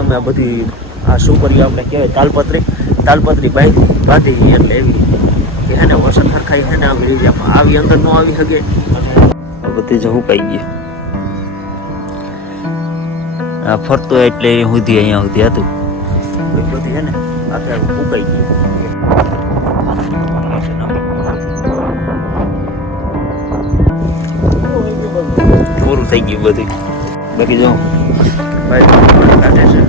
અમે બધી આ શું કરીએ આપણે કહેવાય તાલપત્રી બાંધી એટલે એવી કે હે ને વરસાદ સરખાઈ હે ને આવી અંદર ન આવી શકે અને બધી જ હુકાઈ ગઈ આ ફરતો એટલે સુધી અહીંયા સુધી હતું બધી હે ને આખે હુકાઈ ગઈ પૂરું થઈ ગયું બધું બાકી જો ભાઈ કાઢે છે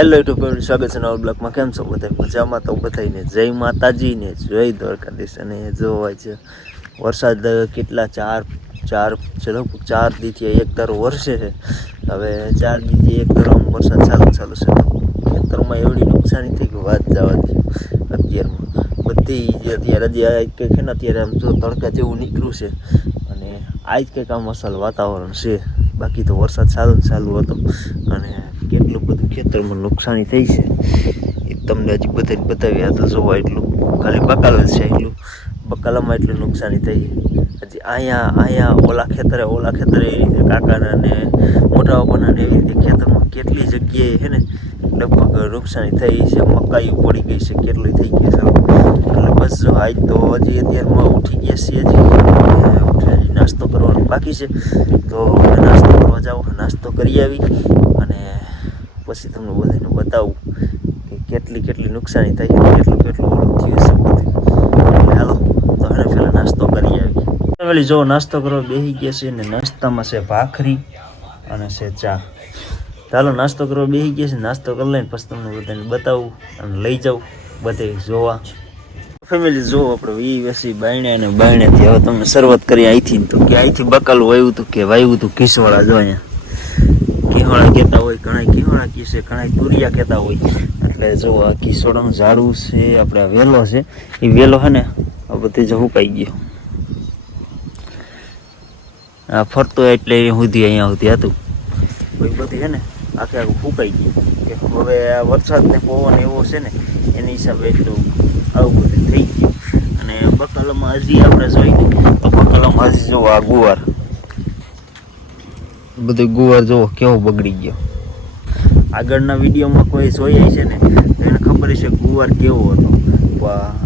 હેલો યુટ્યુબ સ્વાગત છે નવા બ્લોગમાં. કેમ છો બધા? મજામાં તો બધાને જય માતાજી ને જય દ્વારકાધીશ. અને જોવાય છે વરસાદ કેટલા ચાર દીથી એક ધારો વરસે છે. હવે 4 દીથી એક ધારો વરસાદ ચાલુ છે. ખેતરમાં એવડી નુકસાની થઈ કે વાત જવા દે. અત્યારમાં બધી અત્યારે છે ને અત્યારે આમ જો તડકા જેવું નીકળ્યું છે અને આજ કંઈક આમ અસલ વાતાવરણ છે. બાકી તો વરસાદ ચાલુ હતો અને કેટલું બધું ખેતરમાં નુકસાની થઈ છે એ તમને હજી બધાને બતાવ્યા તો જોવા એટલું ખાલી બકાલ જ છે એટલું બકાલામાં એટલું નુકસાની થઈ હજી અહીંયા ઓલા ખેતરે એવી રીતે કાકાના ને મોટા બાપાના ને એવી રીતે ખેતરમાં કેટલી જગ્યાએ છે ને લગભગ નુકસાની થઈ છે. મકાઈ પડી ગઈ છે કેટલી થઈ ગઈ છે એટલે બસ આજ તો હજી અત્યારમાં ઉઠી ગયા છીએ હજી નાસ્તો કરવાનો બાકી છે તો નાસ્તો કરવા જાઓ નાસ્તો કરી આવી અને પછી તમને બધાને બતાવું કે કેટલી નુકસાની થઈ કેટલું ઓલું થયું છે બધું. હાલો તો એને પહેલાં નાસ્તો કરી આવી. ફેમિલી જો નાસ્તો કરવા બેસી ગયા છે ને નાસ્તામાં છે ભાખરી અને છે ચા. ચાલો નાસ્તો કરવા બેસી ગયા છે નાસ્તો કરી લઈને પછી તમને બધાને બતાવું અને લઈ જાઉં બધે જોવા. ફેમિલી જો આપણે વેસી બાયણ્યાથી હવે તમે શરૂઆત કરી અહીંથી તો કે અહીંથી બકાલું વાવ્યું હતું કે વાવ્યું હતું ઘીસવાળા જો અહીંયા ઘીવાળા કહેતા હોય ઘણા ઘીવાળા કહે છે ઘણા તુરિયા કહેતા હોય. એટલે જો આ ઘીસોડાનું ઝાડું છે આપણે આ વેલો છે એ વેલો છે ને આ બધી જ હુકાઈ ગયો આ ફરતો એટલે સુધી અહીંયા સુધી હતું બધી છે ને આખે ફૂંકાઈ ગયું કે હવે આ વરસાદ ને પવન એવો છે ને એની હિસાબે એટલું આવું બધું થઈ ગયું. અને બકાલામાં હજી આપણે જોઈએ તો બકાલામાં હજી જો આ ગુવાર બધું ગુવાર જો કેવો બગડી ગયો. આગળના વિડીયોમાં કોઈ જોઈએ છે ને તો એને ખબર છે ગુવાર કેવો હતો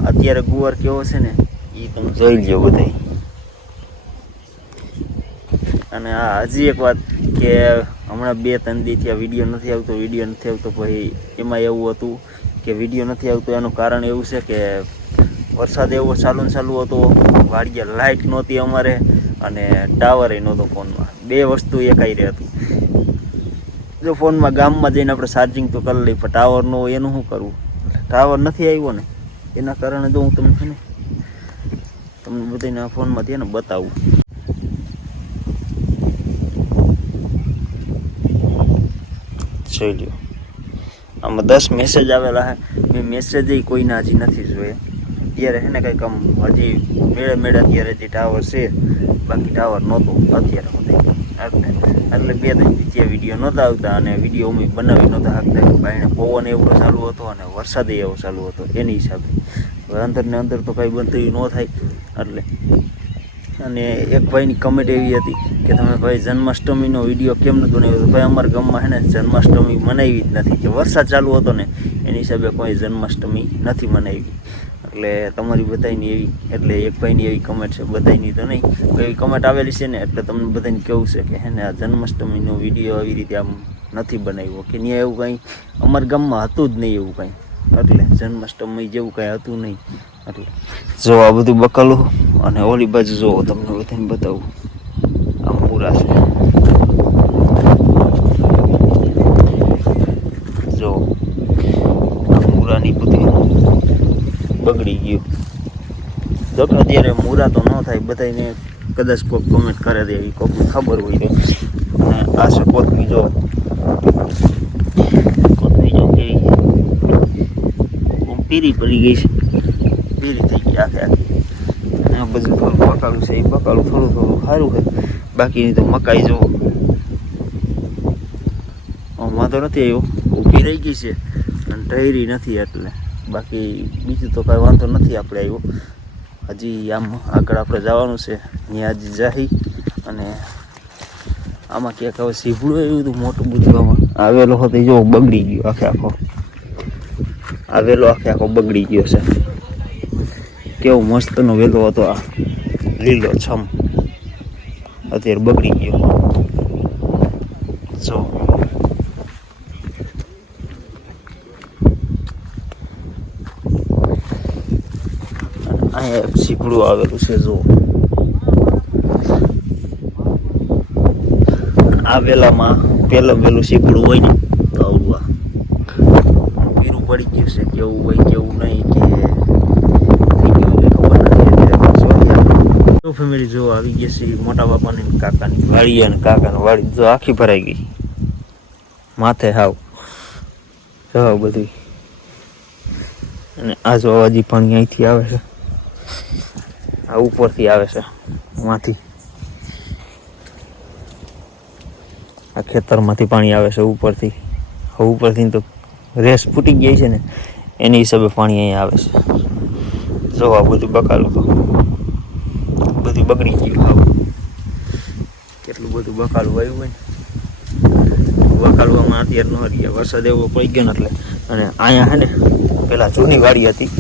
અત્યારે ગુવાર કેવો છે ને એ તમે જોઈ લ્યો બધા. અને આ હજી એક વાત કે હમણાં 2-3 દીથી આ વિડીયો નથી આવતો પછી એમાં એવું હતું કે વિડીયો નથી આવતો એનું કારણ એવું છે કે વરસાદ એવો ચાલુ હતો વાડીએ લાઇટ નહોતી અમારે અને ટાવરે નહોતો ફોનમાં. 2 વસ્તુ એકાઈ હતી. જો ફોનમાં ગામમાં જઈને આપણે ચાર્જિંગ તો કરી લઈએ પણ ટાવર ન હોય એનું શું કરવું. ટાવર નથી આવ્યો ને એના કારણે જો હું તમને બધાને ફોનમાંથી ને બતાવું. જોઈ લ્યો આમાં 10 મેસેજ આવેલા છે. મેં મેસેજ કોઈના હજી નથી જોયા. અત્યારે છે ને કંઈક આમ હજી મેળે અત્યારે હજી ટાવર છે બાકી ટાવર નહોતો અત્યારે એટલે 2-3 દીથી વિડીયો નહોતા આવતા અને વિડીયો અમે બનાવી નહોતા શકતા. બાયણે પવન એવો ચાલુ હતો અને વરસાદ એવો ચાલુ હતો એની હિસાબે હવે અંદર તો કાંઈ બંધ ન થાય એટલે. અને એક ભાઈની કમેન્ટ એવી હતી કે તમે ભાઈ જન્માષ્ટમીનો વિડીયો કેમ નથી બનાવ્યો? તો ભાઈ અમારા ગામમાં છે ને જન્માષ્ટમી મનાવી જ નથી કે વરસાદ ચાલુ હતો ને એની હિસાબે કોઈ જન્માષ્ટમી નથી મનાવી. એટલે તમારી બધાની એવી એટલે એક ભાઈની એવી કમેન્ટ છે બધાની તો નહીં એવી કમેન્ટ આવેલી છે ને એટલે તમને બધાને કેવું છે કે હે ને આ જન્માષ્ટમીનો વિડીયો આવી રીતે આમ નથી બનાવ્યો કે ત્યાં એવું કંઈ અમારા ગામમાં હતું જ નહીં એવું કંઈ એટલે જન્માષ્ટમી જેવું કંઈ હતું નહીં. એટલે જો આ બધું બકાલું અને ઓલી બાજુ જો તમને બધાને બતાવું આ મૂરા છે જો આ મૂરાની બધી બગડી ગયું. જો કે અત્યારે મૂરા તો ન થાય બધાને કદાચ કોઈક કોમેન્ટ કરે દે એવી કોઈકને ખબર હોય તો. અને આ છે કોથમી જો કેવી પીરી પડી ગઈ છે પીરી થઈ ગઈ આખે આ બધું થોડું બકાલું છે એ બકાલું થોડું સારું છે બાકીની તો મકાઈ જો વાંધો નથી આવ્યો, ઊભી રહી ગઈ છે અને ઢળી નથી, એટલે બાકી બીજું તો કાંઈ વાંધો નથી આપણે આવ્યો. હજી આમ આગળ આપણે જવાનું છે, ત્યાં હજી જાહી. અને આમાં ક્યાંક હવે સીભડું એવું હતું મોટું બધું આમાં આવેલો હતો, જો બગડી ગયો આખે આખો, આવેલો આખે આખો બગડી ગયો છે. કેવો મસ્તનો વેલો હતો આ, લીલો છમ, અત્યારે બગડી ગયો. જો અહીંયા એક સીકડું આવેલું છે. જો આ વેલામાં પેલું સીકડું હોય ને તો આવડું પીરું પડી ગયું છે, કેવું હોય કેવું નહીં કે ફેમિલી જો આવી ગઈ છે મોટા બાપાની કાકાની વાડી, અને કાકાની વાડી જો આખી ભરાઈ ગઈ માથે હાવ જો બધું. અને આ જો અવાજી પાણી અહીંથી આવે છે, આ ઉપરથી આવે છે માંથી, આ ખેતરમાંથી પાણી આવે છે ઉપરથી. ઉપરથી તો રેસ ફૂટી ગઈ છે ને એની હિસાબે પાણી અહીંયા આવે છે. જો આ બધું બકાલું તો બધું બગડી ગયું. હાવ કેટલું બધું બકાલું આવ્યું હોય ને, બકાલું અત્યારે ન હરી ગયા, વરસાદ એવો પડી ગયો ને એટલે. અને અહીંયા હે ને પેલા જૂની વાડી હતી,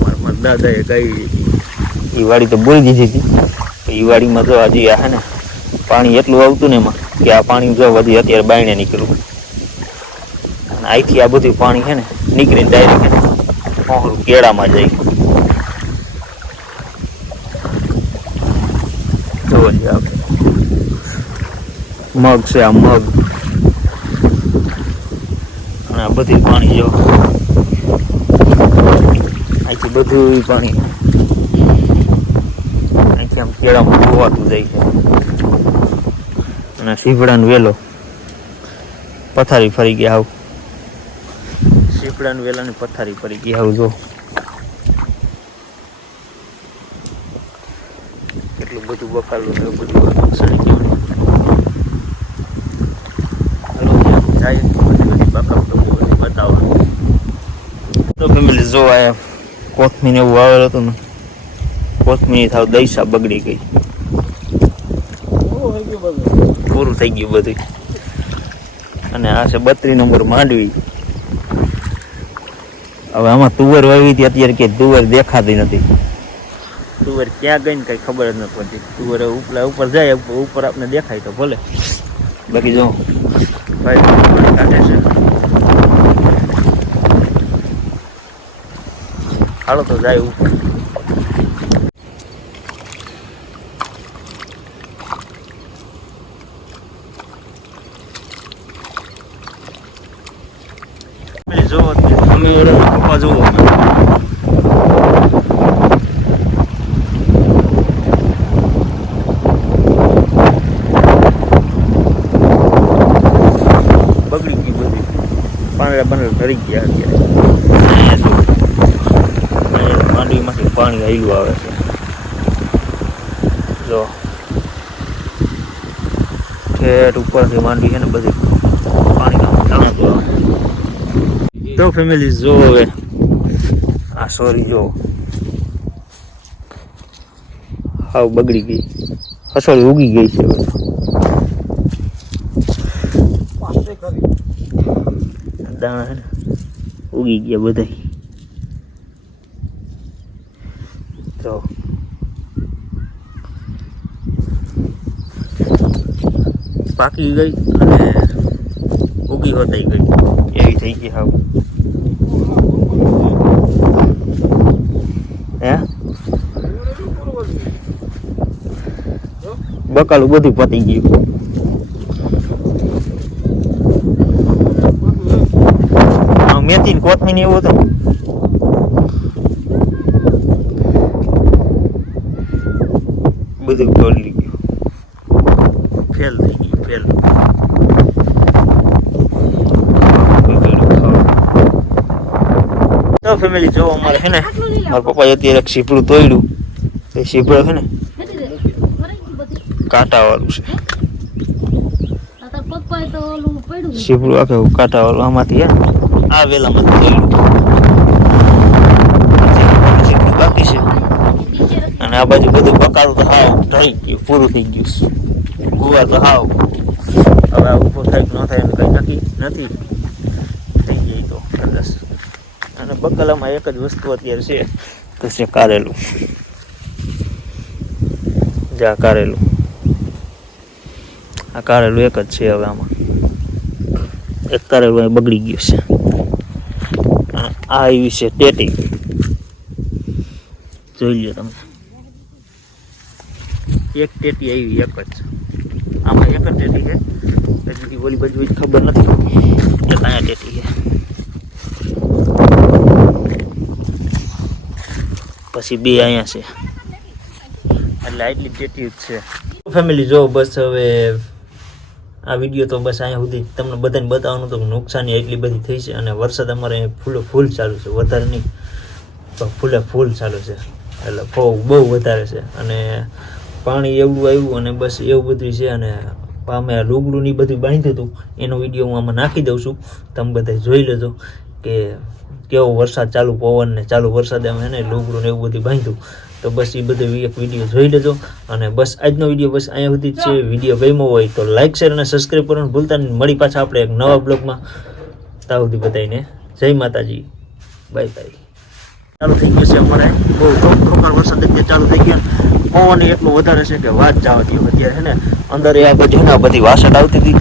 મારા દાદાએ ગાઈ એ વાડી તો બોલી દીધી હતી. એ વાડીમાં જો હજી હે ને પાણી એટલું આવતું ને એમાં કે આ પાણી જો વધી અત્યારે બાયણે નીકળ્યું. અને અહીંથી આ બધું પાણી છે ને નીકળીને ડાયરેક્ટ કેળામાં જાય. જો મગ છે, આ મગ, અને આ બધું પાણી જો અહીંથી બધું પાણી અહીંથી આમ કેળામાં ધોવાતું જાય છે. અને સીપડાનો વેલો પથારી ફરી ગયા, આવું સીપડાના વેલાની પથારી ફરી ગઈ. આવું જો કેટલું બધું બકાલું ને બધું સડી ગયું. જાય બધી બકાલું તો બતાવવાનું. તો ફેમિલી જો આ કોથમીર એવું આવેલું હતું ને, કોથમીર થાવ દઈસા બગડી ગઈ, પૂરું થઈ ગયું બધું. અને આ છે 32 નંબર માંડવી. હવે આમાં તુવેર વાવી હતી, અત્યારે કે તુવેર દેખાતી નથી. તુવેર ક્યાં ગઈ ને કઈ ખબર જ નથી પડતી. તુવેર ઉપર જાય, ઉપર આપને દેખાય તો ભલે, બાકી જો ભાઈ કાઢે છે. હાલો તો જાય ઉપર. જો અમે પપ્પા જુઓ બગડી ગઈ બધી, પાંદડા ધરી ગયા. અત્યારે માંડવીમાંથી પાણી હાલ્યું આવે છે. જો ઠેઠ ઉપરથી માંડવી છે ને બધી પાણી જાણતું આવે. તો ફેમિલી જો હવે આ સોરી જો હાવ બગડી ગઈ, હસોળી ઉગી ગઈ છે. દાણા હે ને ઉગી ગયા બધા. તો પાકી ગઈ અને ઉગી હોતાઈ ગઈ એવી થઈ ગઈ. હાવ હે બકાલું બધું પતી ગયું. મેથી ને કોથમીર ને એવું હતું. બધું તોડી ગયું, ફેલ થઈ ગઈ, ફેલ. તો ફેમિલી જો અમારે છે ને મારા પપ્પાએ અત્યારે સીપડું તોડ્યું. એ સીપડું છે ને કાંટા વાળું છે. શીપડું આખે કાંટા વાળું આમાંથી આ વેલામાંથી બાકી છે. અને આ બાજુ બધું બકાલું તો હાવ ઢળી ગયું, પૂરું થઈ ગયું. ગુવાર તો હાવ હવે ઊભો થાય કે ન થાય એનું કંઈ નક્કી નથી. થઈ ગઈ તો કદાચ. અને બકાલામાં એક જ વસ્તુ અત્યારે છે તો છે કારેલું. જા કારેલું, આ કારેલું એક જ છે હવે આમાં. એક કારેલું અહીં બગડી ગયું છે. અને આ એવી છે ટેટી, જોઈ લો તમે. એક ટેટી આવી, એક જ. આમાં એક જ ટેટી છે, એટલે ઓલી બાજુ ખબર નથી કે અહીંયા ટેટી છે. પછી બે અહીંયા છે, એટલે આટલી ટેટી જ છે. ફેમિલી જો બસ હવે આ વિડીયો તો બસ અહીંયા સુધી તમને બધાને બતાવવાનું હતું કે નુકસાની એટલી બધી થઈ છે. અને વરસાદ અમારે અહીંયા ફૂલ ચાલુ છે, વધારે નહીં તો ફૂલ ચાલુ છે, એટલે બહુ વધારે છે. અને પાણી એવું આવ્યું અને બસ એવું બધું છે. અને અમે લુગડું ની બધું બાંધ્યું હતું એનો વિડીયો હું આમાં નાખી દઉં છું, તમે બધા જોઈ લેજો કે કેવો વરસાદ ચાલુ પવન ને ચાલુ વરસાદે અમે એને લુગડું ને એવું બધું બાંધ્યું. તો બસ એ બધું એક વિડીયો જોઈ લેજો. અને બસ આજનો વિડીયો બસ અહીંયા સુધી જ છે. વિડીયો ગમ્યો હોય તો લાઈક શેર અને સબસ્ક્રાઈબ કરવાનું ભૂલતા નહીં. મળી પાછા આપણે એક નવા બ્લોગમાં. ત્યાં સુધી બધાને જય માતાજી, બાય બાય. ચાલુ થઈ ગયું છે અમારે બહુ ઠોકર વરસાદ અત્યારે ચાલુ થઈ ગયા. પવન એટલું વધારે છે કે વાત જવા દો. અત્યારે છે ને અંદર આ બધી ને બધી વાસટ આવતી હતી,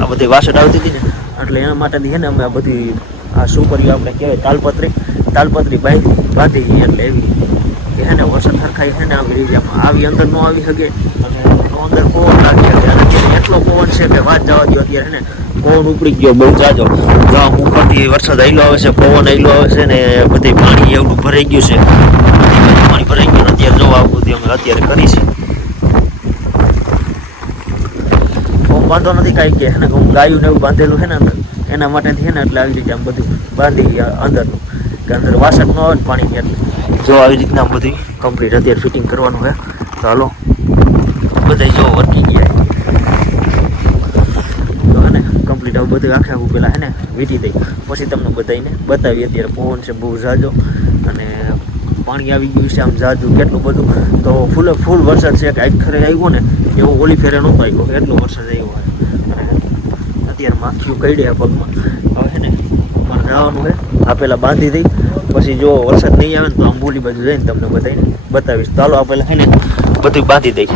આ બધી વાસટ આવતી હતી ને એટલે એના માટેથી છે ને અમે આ બધી આ શું કર્યું આપણે કહેવાય તાલપત્રી બાંધી એટલે એવી કે છે ને વરસાદ સરખાઈ છે ને આવી અંદર ન આવી શકે અને અંદર પવન લાગી શકે. અને એટલો પવન છે કે વાત જવા દો. અત્યારે છે ને પવન ઉપડી ગયો બહુ જાજો. જ્યાં ઉપરથી વરસાદ આવેલો આવે છે, પવન આવેલો આવે છે ને બધી પાણી એવું ભરાઈ ગયું છે. પાણી ભરાઈ ગયું અત્યારે જો આવું બધું અમે અત્યારે કરી છે. વાંધો નથી કાંઈ કે છે ને ગાયું ને એવું બાંધેલું છે ને અંદર એના માટેથી છે ને એટલે આવી રીતે આમ બધું બાંધી અંદરનું કે અંદર વાસટ ન આવે ને પાણી. એટલે જો આવી રીતના બધું કમ્પ્લીટ અત્યારે ફિટિંગ કરવાનું છે. તો હાલો બધા જો વર્કી ગયા તો હે ને કમ્પ્લીટ આવું બધું આખે આખું પેલા હે ને વીટી દઈ પછી તમને બધાને બતાવી. અત્યારે પવન છે બહુ ઝાઝો અને પાણી આવી ગયું છે આમ ઝાઝું કેટલું બધું. તો ફૂલ વરસાદ છે કે આજ ખરે આવ્યો ને એવો ઓલી ફેરે નહોતો આવ્યો, એટલો વરસાદ આવ્યો. અને અત્યારે માખીઓ કઈડે આ પગમાં. હવે છે ને અમારે જવાનું છે, આ પહેલાં બાંધી દઈ પછી જો વરસાદ નહીં આવે ને તો આમ બોલી બાજુ જઈને તમને બધાને બતાવીશ. ચાલો આ પહેલાં છે ને બધું બાંધી દઈ.